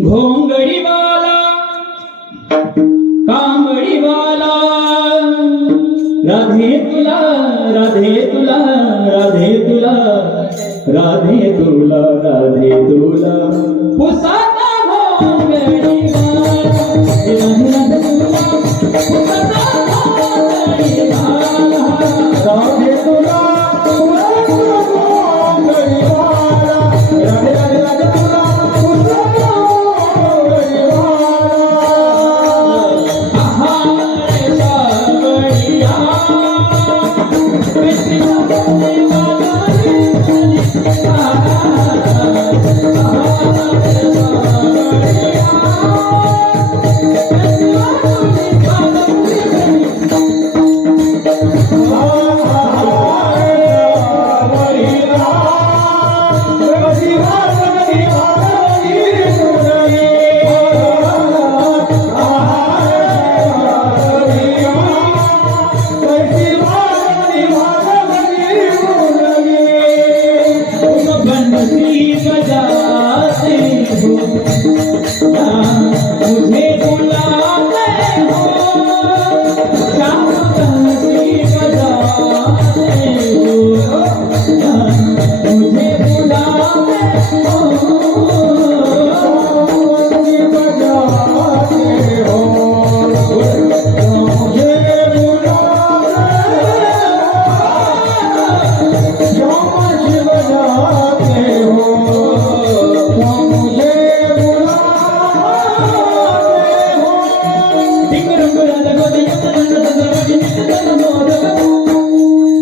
घोंगडीवाला कांबडीवाला राधे तुला राधे तुला राधे तुला राधे तुला राधे तुला। पुसा मुझे